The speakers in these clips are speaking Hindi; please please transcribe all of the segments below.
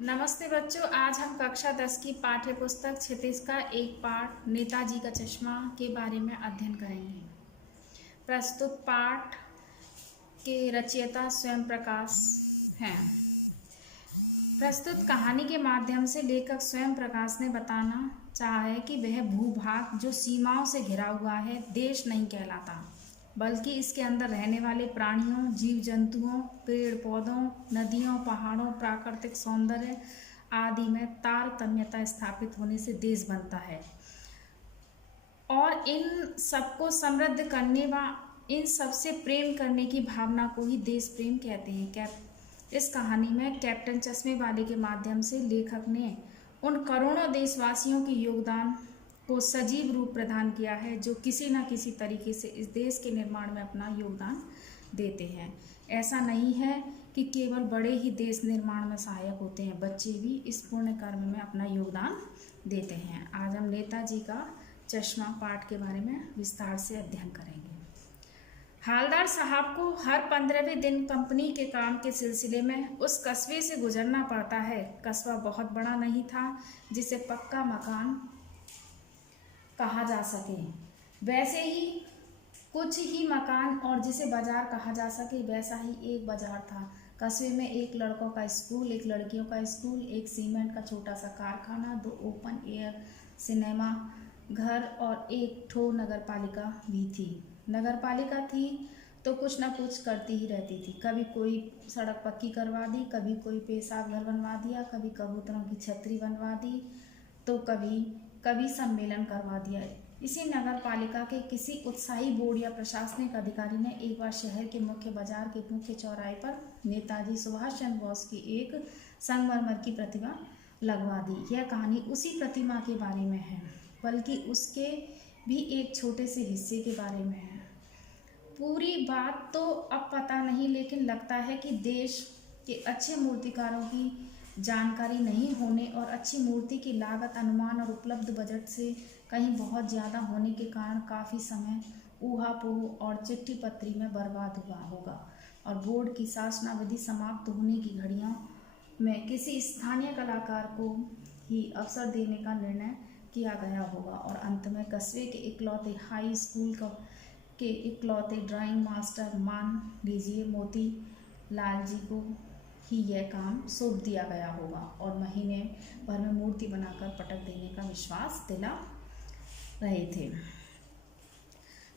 नमस्ते बच्चों, आज हम कक्षा 10 की पाठ्य पुस्तक क्षितिज का एक पाठ नेताजी का चश्मा के बारे में अध्ययन करेंगे। प्रस्तुत पाठ के रचयिता स्वयं प्रकाश हैं। प्रस्तुत कहानी के माध्यम से लेखक स्वयं प्रकाश ने बताना चाहा है कि वह भूभाग जो सीमाओं से घिरा हुआ है देश नहीं कहलाता, बल्कि इसके अंदर रहने वाले प्राणियों, जीव जंतुओं, पेड़ पौधों, नदियों, पहाड़ों, प्राकृतिक सौंदर्य आदि में तारतम्यता स्थापित होने से देश बनता है। और इन सबको समृद्ध करने व इन सबसे प्रेम करने की भावना को ही देश प्रेम कहते हैं। इस कहानी में कैप्टन चश्मे वाले के माध्यम से लेखक ने उन करोड़ों देशवासियों के योगदान को सजीव रूप प्रदान किया है जो किसी न किसी तरीके से इस देश के निर्माण में अपना योगदान देते हैं। ऐसा नहीं है कि केवल बड़े ही देश निर्माण में सहायक होते हैं, बच्चे भी इस पुण्य कर्म में अपना योगदान देते हैं। आज हम नेताजी का चश्मा पाठ के बारे में विस्तार से अध्ययन करेंगे। हालदार साहब को हर 15वें दिन कंपनी के काम के सिलसिले में उस कस्बे से गुजरना पड़ता है। कस्बा बहुत बड़ा नहीं था जिसे पक्का मकान कहा जा सके, वैसे ही कुछ ही मकान और जिसे बाजार कहा जा सके वैसा ही एक बाजार था। कस्बे में एक लड़कों का स्कूल, एक लड़कियों का स्कूल, एक सीमेंट का छोटा सा कारखाना, 2 ओपन एयर सिनेमा घर और एक ठो नगर पालिका भी थी। नगर पालिका थी तो कुछ ना कुछ करती ही रहती थी। कभी कोई सड़क पक्की करवा दी, कभी कोई पेशाब घर बनवा दिया, कभी कबूतरों की छतरी बनवा दी, तो कभी सम्मेलन करवा दिया। इसी नगर पालिका के किसी उत्साही बोर्ड या प्रशासनिक अधिकारी ने एक बार शहर के मुख्य बाजार के मुख्य चौराहे पर नेताजी सुभाष चंद्र बोस की एक संगमरमर की प्रतिमा लगवा दी। यह कहानी उसी प्रतिमा के बारे में है, बल्कि उसके भी एक छोटे से हिस्से के बारे में है। पूरी बात तो अब पता नहीं, लेकिन लगता है कि देश के अच्छे मूर्तिकारों की जानकारी नहीं होने और अच्छी मूर्ति की लागत अनुमान और उपलब्ध बजट से कहीं बहुत ज़्यादा होने के कारण काफ़ी समय ऊहापोह और चिट्ठी पत्री में बर्बाद हुआ होगा और बोर्ड की शासनावधि समाप्त होने की घड़ियों में किसी स्थानीय कलाकार को ही अवसर देने का निर्णय किया गया होगा और अंत में कस्बे के इकलौते हाई स्कूल के इकलौते ड्राइंग मास्टर मान लीजिए मोती लाल जी को ही यह काम सौंप दिया गया होगा और महीने भर में मूर्ति बनाकर पटक देने का विश्वास दिला रहे थे।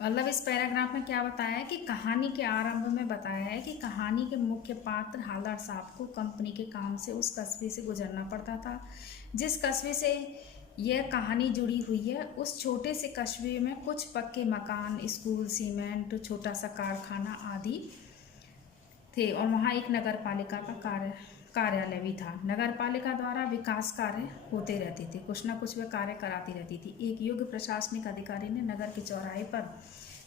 मतलब इस पैराग्राफ में क्या बताया है कि कहानी के आरंभ में बताया है कि कहानी के मुख्य पात्र हालदार साहब को कंपनी के काम से उस कस्बे से गुजरना पड़ता था। जिस कस्बे से यह कहानी जुड़ी हुई है उस छोटे से कस्बे में कुछ पक्के मकान, स्कूल, सीमेंट, छोटा सा कारखाना आदि थे और वहाँ एक नगर पालिका का कार्यालय भी था। नगर पालिका द्वारा विकास कार्य होते रहते थे, कुछ ना कुछ वह कार्य कराती रहती थी। एक योग्य प्रशासनिक अधिकारी ने नगर के चौराहे पर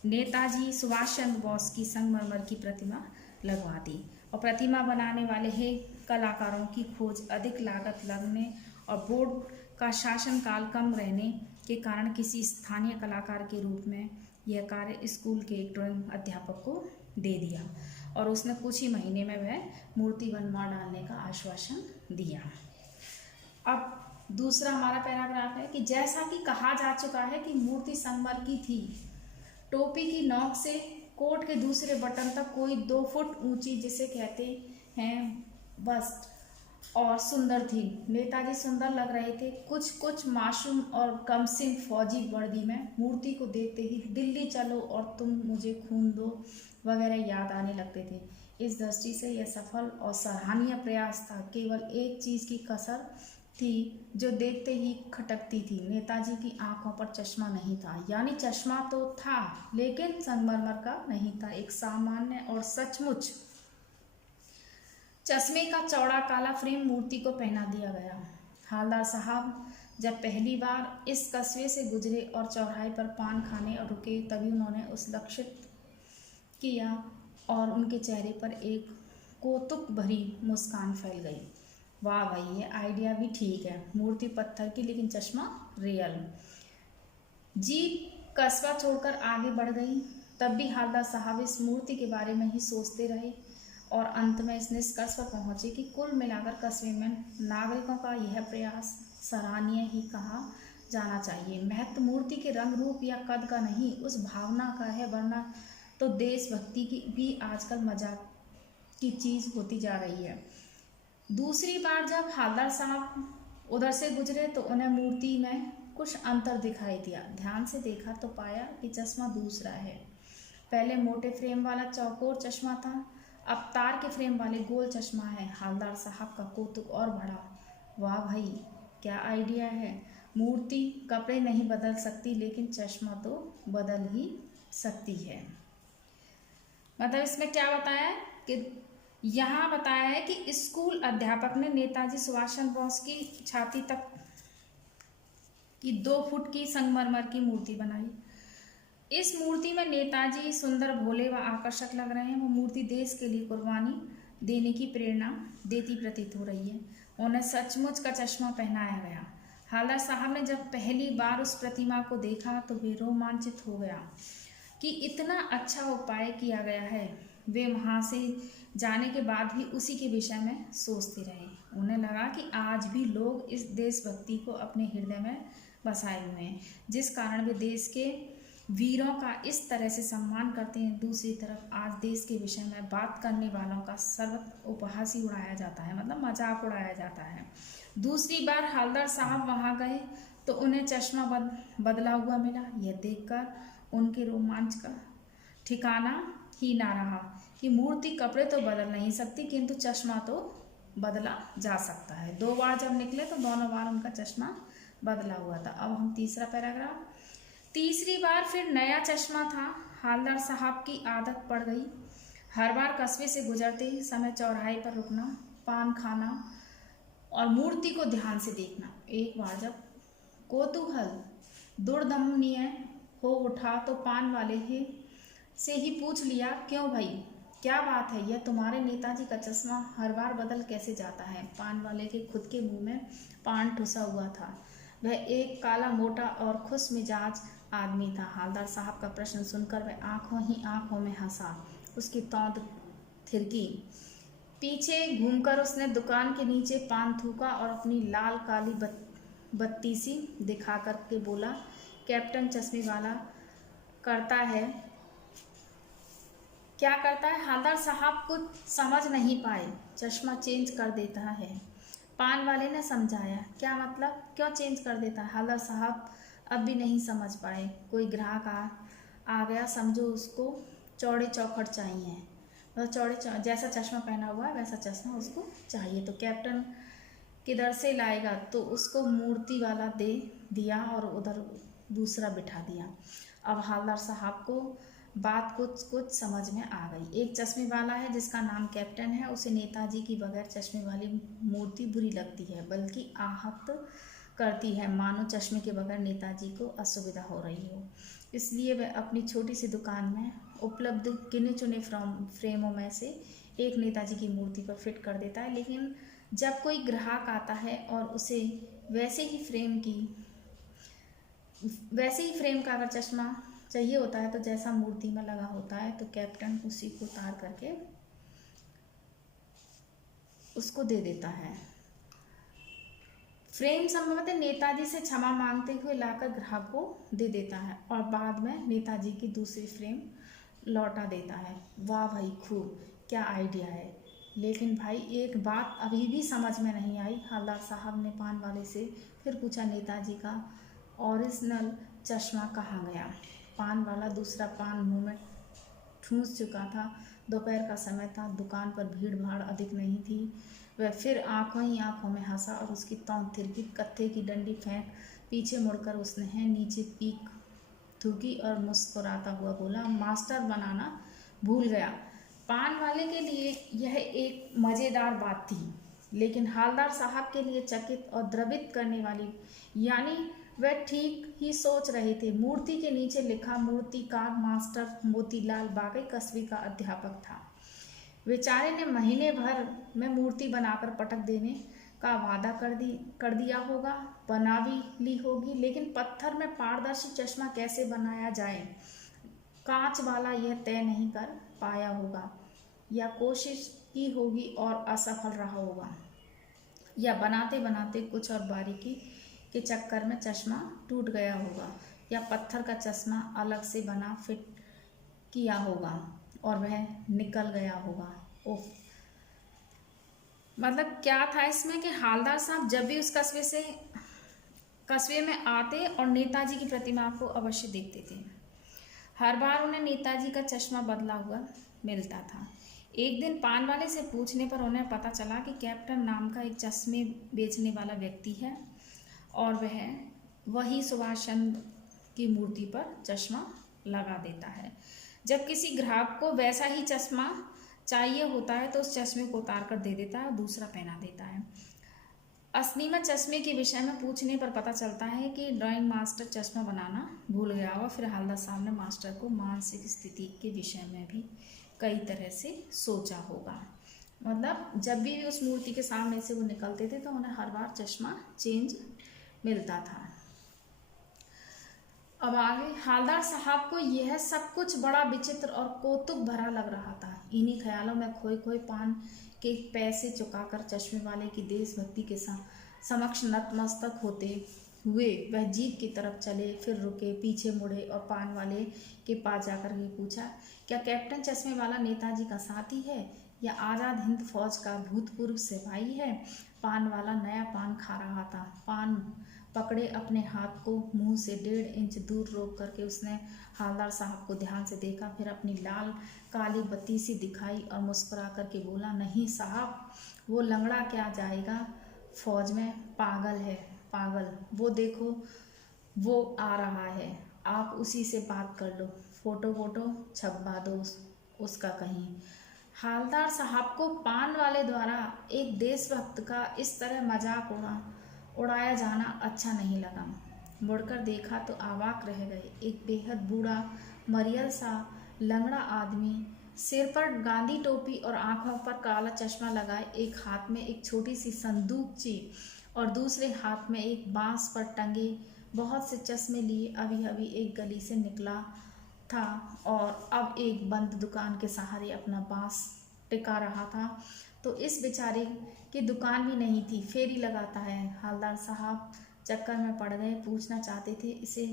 नेताजी सुभाष चंद्र बोस की संगमरमर की प्रतिमा लगवा दी और प्रतिमा बनाने वाले ही कलाकारों की खोज अधिक लागत लगने और बोर्ड का शासनकाल कम रहने के कारण किसी स्थानीय कलाकार के रूप में यह कार्य स्कूल के एक ड्राइंग अध्यापक को दे दिया और उसने कुछ ही महीने में वह मूर्ति बनवा डालने का आश्वासन दिया। अब दूसरा हमारा पैराग्राफ है कि जैसा कि कहा जा चुका है कि मूर्ति संगमरमर की थी। टोपी की नोक से कोट के दूसरे बटन तक कोई 2 फुट ऊंची जिसे कहते हैं बस्ट और सुंदर थी। नेताजी सुंदर लग रहे थे। कुछ मासूम और कमसिन फौजी वर्दी में मूर्ति को देखते ही दिल्ली चलो और तुम मुझे खून दो वगैरह याद आने लगते थे। इस दृष्टि से यह सफल और सराहनीय प्रयास था। केवल एक चीज़ की कसर थी जो देखते ही खटकती थी। नेताजी की आंखों पर चश्मा नहीं था, यानी चश्मा तो था लेकिन संगमरमर का नहीं था, एक सामान्य और सचमुच चश्मे का चौड़ा काला फ्रेम मूर्ति को पहना दिया गया। हालदार साहब जब पहली बार इस कस्बे से गुजरे और चौराहे पर पान खाने और रुके तभी उन्होंने उस लक्षित किया और उनके चेहरे पर एक कौतुक भरी मुस्कान फैल गई। वाह भाई, ये आइडिया भी ठीक है, मूर्ति पत्थर की लेकिन चश्मा रियल। जीप कस्बा छोड़कर आगे बढ़ गई। तब भी हालदार साहब इस मूर्ति के बारे में ही सोचते रहे और अंत में इस निष्कर्ष पर पहुंचे कि कुल मिलाकर कस्बे में नागरिकों का यह प्रयास सराहनीय ही कहा जाना चाहिए। महत्व मूर्ति के रंग रूप या कद का नहीं, उस भावना का है, वरना तो देशभक्ति की भी आजकल मजाक की चीज होती जा रही है। दूसरी बार जब हालदार साहब उधर से गुजरे तो उन्हें मूर्ति में कुछ अंतर दिखाई दिया। ध्यान से देखा तो पाया कि चश्मा दूसरा है। पहले मोटे फ्रेम वाला चौकोर चश्मा था, अब तार के फ्रेम वाले गोल चश्मा है। हालदार साहब का कौतुक और बढ़ा। वाह भाई, क्या आइडिया है। मूर्ति कपड़े नहीं बदल सकती, लेकिन चश्मा तो बदल ही सकती है। मतलब इसमें क्या बताया है कि यहाँ बताया है कि स्कूल अध्यापक ने नेताजी सुभाष चंद्र बोस की छाती तक की 2 फुट की संगमरमर की मूर्ति बनाई। इस मूर्ति में नेताजी सुंदर, भोले व आकर्षक लग रहे हैं। वो मूर्ति देश के लिए कुर्बानी देने की प्रेरणा देती प्रतीत हो रही है। उन्हें सचमुच का चश्मा पहनाया गया। हालदार साहब ने जब पहली बार उस प्रतिमा को देखा तो वे रोमांचित हो गया कि इतना अच्छा उपाय किया गया है। वे वहाँ से जाने के बाद भी उसी के विषय में सोचते रहे। उन्हें लगा कि आज भी लोग इस देशभक्ति को अपने हृदय में बसाए हुए हैं, जिस कारण वे देश के वीरों का इस तरह से सम्मान करते हैं। दूसरी तरफ आज देश के विषय में बात करने वालों का सर्वत्र उपहास ही उड़ाया जाता है, मतलब मजाक उड़ाया जाता है। दूसरी बार हालदार साहब वहाँ गए तो उन्हें चश्मा बदला हुआ मिला। यह देखकर उनके रोमांच का ठिकाना ही ना रहा कि मूर्ति कपड़े तो बदल नहीं सकती, किंतु चश्मा तो बदला जा सकता है। 2 बार जब निकले तो दोनों बार उनका चश्मा बदला हुआ था। अब हम तीसरा पैराग्राफ। तीसरी बार फिर नया चश्मा था। हालदार साहब की आदत पड़ गई हर बार कस्बे से गुजरते ही समय चौराहे पर रुकना, पान खाना और मूर्ति को ध्यान से देखना। एक बार जब कौतूहल दुर्दमनीय हो उठा तो पान वाले से ही पूछ लिया, क्यों भाई, क्या बात है, यह तुम्हारे नेताजी का चश्मा हर बार बदल कैसे जाता है। पान वाले के खुद के मुंह में पान ठुसा हुआ था। वह एक काला, मोटा और खुश मिजाज आदमी था। हालदार साहब का प्रश्न सुनकर वह आंखों ही आंखों में हंसा। उसकी तौंद थिरकी। पीछे घूमकर उसने दुकान के नीचे पान थूका और अपनी लाल काली बत्ती सी दिखा करके बोला, कैप्टन चश्मे वाला करता है। क्या करता है? हालदार साहब कुछ समझ नहीं पाए। चश्मा चेंज कर देता है, पान वाले ने समझाया। क्या मतलब, क्यों चेंज कर देता है? हालदार साहब अब भी नहीं समझ पाए। कोई ग्राहक आ गया, समझो उसको चौड़े चौखट चाहिए, मतलब चौड़े जैसा चश्मा पहना हुआ है वैसा चश्मा उसको चाहिए। तो कैप्टन किधर से लाएगा, तो उसको मूर्ति वाला दे दिया और उधर दूसरा बिठा दिया। अब हालदार साहब को बात कुछ समझ में आ गई। एक चश्मे वाला है जिसका नाम कैप्टन है, उसे नेताजी की बगैर चश्मे वाली मूर्ति बुरी लगती है, बल्कि आहत करती है, मानो चश्मे के बगैर नेताजी को असुविधा हो रही हो। इसलिए वह अपनी छोटी सी दुकान में उपलब्ध गिने चुने फ्रेमों में से एक नेताजी की मूर्ति पर फिट कर देता है। लेकिन जब कोई ग्राहक आता है और उसे वैसे ही फ्रेम का अगर चश्मा चाहिए होता है तो जैसा मूर्ति में लगा होता है, तो कैप्टन उसी को उतार करके उसको दे देता है। फ्रेम संभवतः नेताजी से क्षमा मांगते हुए लाकर ग्राहक को दे देता है और बाद में नेताजी की दूसरी फ्रेम लौटा देता है। वाह भाई, खूब, क्या आइडिया है। लेकिन भाई एक बात अभी भी समझ में नहीं आई। हालदार साहब ने पान वाले से फिर पूछा, नेताजी का ओरिजिनल चश्मा कहाँ गया? पान वाला दूसरा पान मुंह में ठूंस चुका था। दोपहर का समय था, दुकान पर भीड़ भाड़ अधिक नहीं थी। वह फिर आंखों ही आंखों में हंसा और उसकी तौंद थिरकी। कत्थे की डंडी फेंक पीछे मुड़कर उसने नीचे पीक थूकी और मुस्कुराता हुआ बोला, मास्टर बनाना भूल गया। पान वाले के लिए यह एक मज़ेदार बात थी, लेकिन हालदार साहब के लिए चकित और द्रवित करने वाली। यानी वह ठीक ही सोच रहे थे। मूर्ति के नीचे लिखा मूर्तिकार मास्टर मोतीलाल वाकई कस्बे का अध्यापक था। बेचारे ने महीने भर में मूर्ति बनाकर पटक देने का वादा कर दिया होगा, बना भी ली होगी, लेकिन पत्थर में पारदर्शी चश्मा कैसे बनाया जाए, कांच वाला, यह तय नहीं कर पाया होगा। या कोशिश की होगी और असफल रहा होगा, या बनाते बनाते कुछ और बारीकी के चक्कर में चश्मा टूट गया होगा, या पत्थर का चश्मा अलग से बना फिट किया होगा और वह निकल गया होगा। ओह, मतलब क्या था इसमें कि हालदार साहब जब भी उस कस्बे में आते और नेताजी की प्रतिमा को अवश्य देखते थे। हर बार उन्हें नेताजी का चश्मा बदला हुआ मिलता था। एक दिन पान वाले से पूछने पर उन्हें पता चला कि कैप्टन नाम का एक चश्मे बेचने वाला व्यक्ति है और वह वही सुभाष चंद्र की मूर्ति पर चश्मा लगा देता है। जब किसी ग्राहक को वैसा ही चश्मा चाहिए होता है तो उस चश्मे को उतार कर दे देता है और दूसरा पहना देता है। असली में चश्मे के विषय में पूछने पर पता चलता है कि ड्राइंग मास्टर चश्मा बनाना भूल गया और फिर हालदार साहब ने मास्टर को मानसिक स्थिति के विषय में भी कई तरह से सोचा होगा। मतलब जब भी उस मूर्ति के सामने से वो निकलते थे तो उन्हें हर बार चश्मा चेंज मिलता था। अब आगे, हालदार साहब को यह सब कुछ बड़ा विचित्र और कौतुक भरा लग रहा था। इन्हीं ख्यालों में खोए खोए पान के पैसे चुकाकर चश्मे वाले की देशभक्ति के समक्ष नतमस्तक होते हुए वह जीप की तरफ चले, फिर रुके, पीछे मुड़े और पान वाले के पास जाकर के पूछा, क्या कैप्टन चश्मे वाला नेताजी का साथी है या आज़ाद हिंद फौज का भूतपूर्व सिपाही है? पान वाला नया पान खा रहा था। पान पकड़े अपने हाथ को मुंह से 1.5 इंच दूर रोक करके उसने हालदार साहब को ध्यान से देखा, फिर अपनी लाल काली बत्ती सी दिखाई और मुस्कुरा करके बोला, नहीं साहब, वो लंगड़ा क्या जाएगा फौज में, पागल है, पागल। वो देखो, वो आ रहा है, आप उसी से बात कर लो, फोटो वोटो छपवा दो उसका कहीं। हालदार साहब को पान वाले द्वारा एक देशभक्त का इस तरह मजाक उड़ाया जाना अच्छा नहीं लगा। मुड़कर देखा तो अवाक रह गए। एक बेहद बूढ़ा मरियल सा लंगड़ा आदमी, सिर पर गांधी टोपी और आंखों पर काला चश्मा लगाए, एक हाथ में एक छोटी सी संदूकची और दूसरे हाथ में एक बांस पर टंगे बहुत से चश्मे लिए अभी अभी एक गली से निकला था और अब एक बंद दुकान के सहारे अपना बांस टिका रहा था। तो इस बेचारे की दुकान भी नहीं थी, फेरी लगाता है। हालदार साहब चक्कर में पड़ गए, पूछना चाहते थे इसे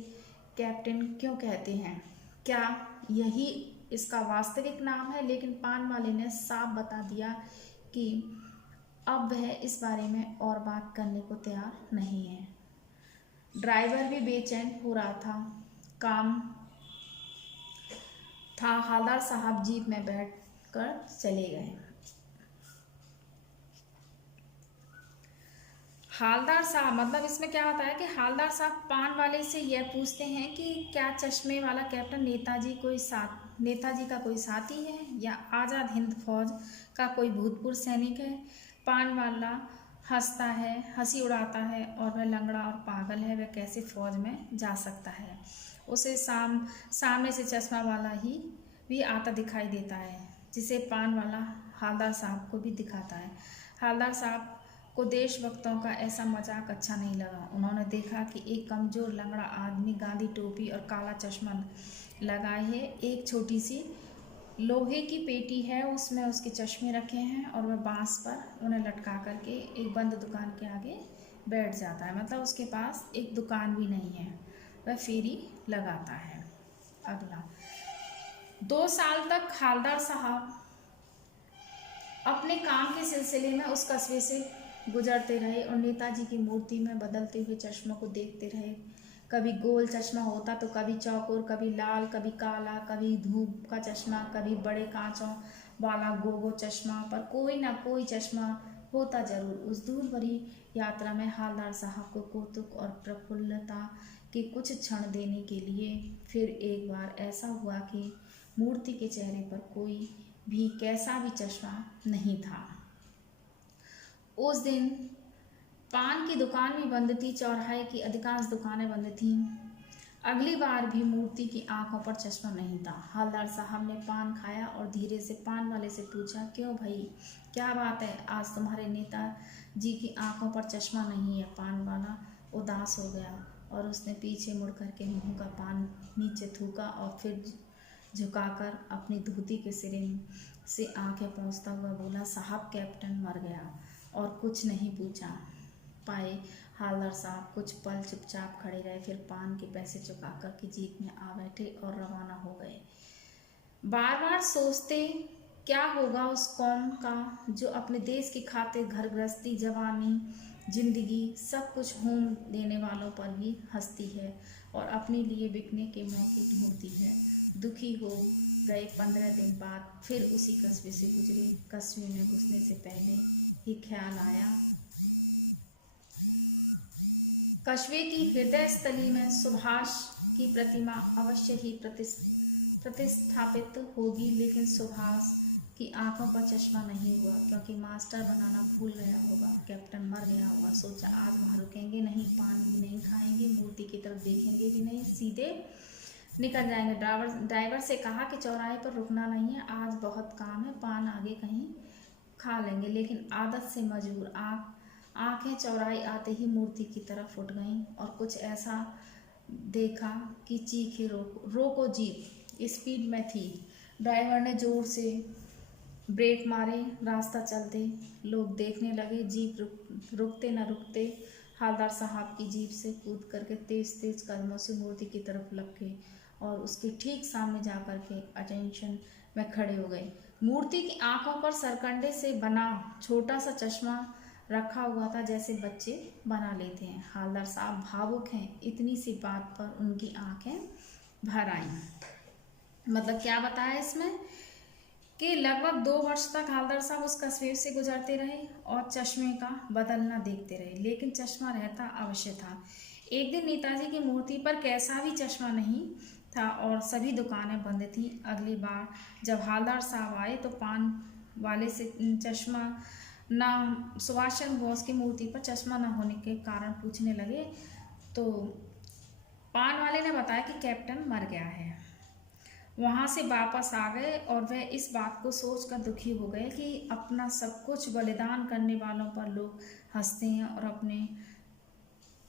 कैप्टन क्यों कहते हैं, क्या यही इसका वास्तविक नाम है, लेकिन पान वाले ने साफ बता दिया कि अब वह इस बारे में और बात करने को तैयार नहीं है। ड्राइवर भी बेचैन हो रहा था, काम था। हालदार साहब जीप में बैठकर चले गए। हालदार साहब, मतलब इसमें क्या होता है कि हालदार साहब पान वाले से यह पूछते हैं कि क्या चश्मे वाला कैप्टन नेताजी का कोई साथी है या आज़ाद हिंद फौज का कोई भूतपूर्व सैनिक है। पान वाला हंसता है, हंसी उड़ाता है और वह लंगड़ा और पागल है, वह कैसे फौज में जा सकता है। उसे सामने से चश्मा वाला ही भी आता दिखाई देता है, जिसे पान वाला हालदार साहब को भी दिखाता है। हालदार साहब को देशभक्तों का ऐसा मजाक अच्छा नहीं लगा। उन्होंने देखा कि एक कमजोर लंगड़ा आदमी गांधी टोपी और काला चश्मा लगाए है, एक छोटी सी लोहे की पेटी है, उसमें उसके चश्मे रखे हैं और वह बांस पर उन्हें लटका करके एक बंद दुकान के आगे बैठ जाता है। मतलब उसके पास एक दुकान भी नहीं है, वह फेरी लगाता है। अगला, 2 साल तक हालदार साहब अपने काम के सिलसिले में उस कस्बे से गुजरते रहे और नेताजी की मूर्ति में बदलते हुए चश्मों को देखते रहे। कभी गोल चश्मा होता तो कभी चौकोर, कभी लाल, कभी काला, कभी धूप का चश्मा, कभी बड़े कांचों वाला गोगो चश्मा, पर कोई ना कोई चश्मा होता जरूर। उस दूर भरी यात्रा में हालदार साहब को कौतुक और प्रफुल्लता के कुछ क्षण देने के लिए फिर एक बार ऐसा हुआ कि मूर्ति के चेहरे पर कोई भी कैसा भी चश्मा नहीं था। उस दिन पान की दुकान भी बंद थी, चौराहे की अधिकांश दुकानें बंद थीं। अगली बार भी मूर्ति की आंखों पर चश्मा नहीं था। हालदार साहब ने पान खाया और धीरे से पान वाले से पूछा, क्यों भाई, क्या बात है, आज तुम्हारे नेताजी की आंखों पर चश्मा नहीं है। पान वाला उदास हो गया और उसने पीछे मुड़ करके मुंह का पान नीचे थूका और फिर झुकाकर अपनी धोती के सिरे से आंखें पोंछता हुआ बोला, साहब कैप्टन मर गया। और कुछ नहीं पूछा पाए हालदार साहब कुछ पल चुपचाप खड़े रहे, फिर पान के पैसे चुकाकर की जीप में आ बैठे और रवाना हो गए। बार बार सोचते क्या होगा उस कौम का जो अपने देश की खातिर घर गृहस्थी, जवानी, जिंदगी सब कुछ होम देने वालों पर भी हंसती है और अपने लिए बिकने के मौके ढूंढती है। दुखी हो गए 15 दिन बाद फिर उसी कस्बे से गुजरे। कस्बे में घुसने से पहले ही ख्याल आया, कस्बे की हृदय स्थली में सुभाष की प्रतिमा अवश्य ही प्रतिष्ठापित होगी, लेकिन सुभाष की आंखों पर चश्मा नहीं हुआ, क्योंकि मास्टर बनाना भूल गया होगा। कैप्टन मर गया होगा। सोचा आज वहाँ रुकेंगे नहीं, पान भी नहीं खाएंगे, मूर्ति की तरफ देखेंगे भी नहीं, सीधे निकल जाएंगे। ड्राइवर से कहा कि चौराहे पर रुकना नहीं है, आज बहुत काम है, पान आगे कहीं खा लेंगे। लेकिन आदत से मजबूर आंखें चौराहे आते ही मूर्ति की तरफ उठ गईं और कुछ ऐसा देखा कि चीखे, रोको जीप स्पीड में थी। ड्राइवर ने जोर से ब्रेक मारे, रास्ता चलते लोग देखने लगे। जीप रुकते न रुकते हालदार साहब की जीप से कूद करके तेज तेज कदमों से मूर्ति की तरफ लपके और उसके ठीक सामने जाकर के अटेंशन में खड़े हो गए। मूर्ति की आंखों पर सरकंडे से बना छोटा सा चश्मा रखा हुआ था, जैसे बच्चे बना लेते हैं। हालदार साहब भावुक हैं, इतनी सी बात पर उनकी आंखें भर आईं। मतलब क्या बताया इसमें कि लगभग 2 वर्ष तक हालदार साहब उस कस्बे से गुजरते रहे और चश्मे का बदलना देखते रहे, लेकिन चश्मा रहता अवश्य था। एक दिन नेताजी की मूर्ति पर कैसा भी चश्मा नहीं था और सभी दुकानें बंद थीं। अगली बार जब हालदार साहब आए तो पान वाले से चश्मा ना, सुभाष चंद्र बोस की मूर्ति पर चश्मा न होने के कारण पूछने लगे तो पान वाले ने बताया कि कैप्टन मर गया है। वहाँ से वापस आ गए और वह इस बात को सोचकर दुखी हो गए कि अपना सब कुछ बलिदान करने वालों पर लोग हंसते हैं और अपने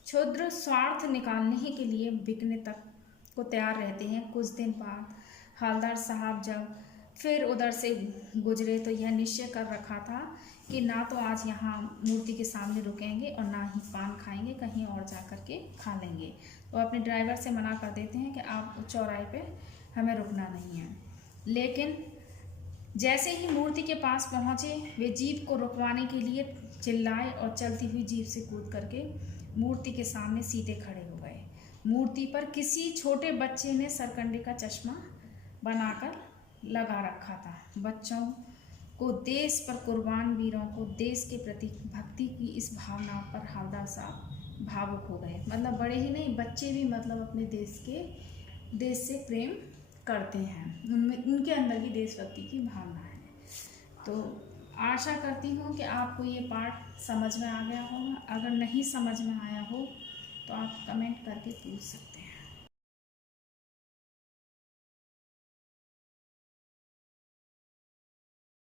क्षुद्र स्वार्थ निकालने के लिए बिकने तक को तैयार रहते हैं। कुछ दिन बाद हालदार साहब जब फिर उधर से गुजरे तो यह निश्चय कर रखा था कि ना तो आज यहाँ मूर्ति के सामने रुकेंगे और ना ही पान खाएंगे, कहीं और जा कर के खा लेंगे। तो अपने ड्राइवर से मना कर देते हैं कि आप चौराहे पे हमें रुकना नहीं है। लेकिन जैसे ही मूर्ति के पास पहुँचे वे जीप को रुकवाने के लिए चिल्लाए और चलती हुई जीप से कूद करके मूर्ति के सामने सीधे खड़े हो गए। मूर्ति पर किसी छोटे बच्चे ने सरकंडे का चश्मा बनाकर लगा रखा था। बच्चों को देश पर कुर्बान वीरों को देश के प्रति भक्ति की इस भावना पर हालदार साहब भावुक हो गए। मतलब बड़े ही नहीं, बच्चे भी मतलब अपने देश से प्रेम करते हैं, उनमें उनके अंदर भी देशभक्ति की भावना है। तो आशा करती हूँ कि आपको ये पाठ समझ में आ गया होगा। अगर नहीं समझ में आया हो तो आप कमेंट करके पूछ सकते हैं।